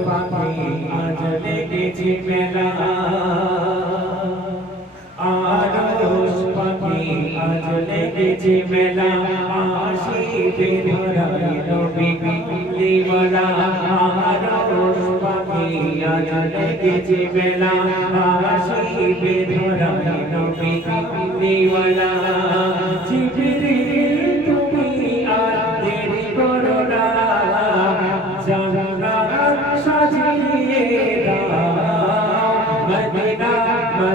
পাখি আজ লেগেছে মেলা আরস পাখি আজ লেগেছে মেলা আসিবে ধরাই নবী দিওয়ালা আরস পাখি আজ লেগেছে মেলা আসিবে ধরাই নবী দিওয়ালা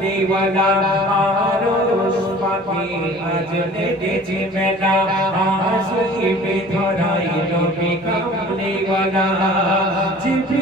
দিওয়ালা আরশ পাখি আজ লেগেছে মেলা আসিবে ধরাই নবী দিওয়ালা জিবরিল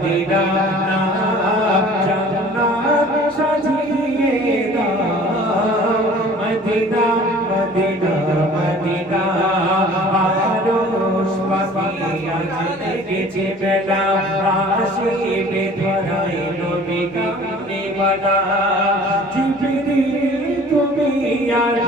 মদিনা জান্নাত সাজিয়ে দাও মদিনা মদিনা মদিনা আরশ আজ লেগেছে বেলা আসিবে ধরাই তুমি আর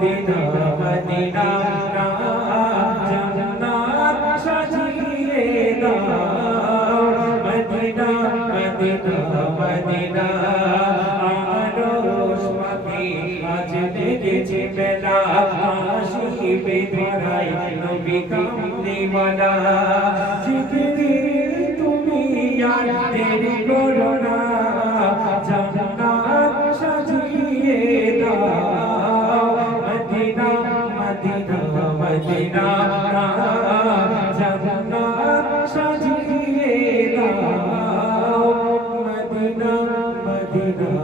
মদিনা মদিনা জান্নাত সাজিয়ে দাও। মদিনা মদিনা মদিনা আরশ পাখি আজ লেগেছে মেলা। আসিবে ধরাই নবী জিকির সাজিয়ে দাও মদিনা মদিনা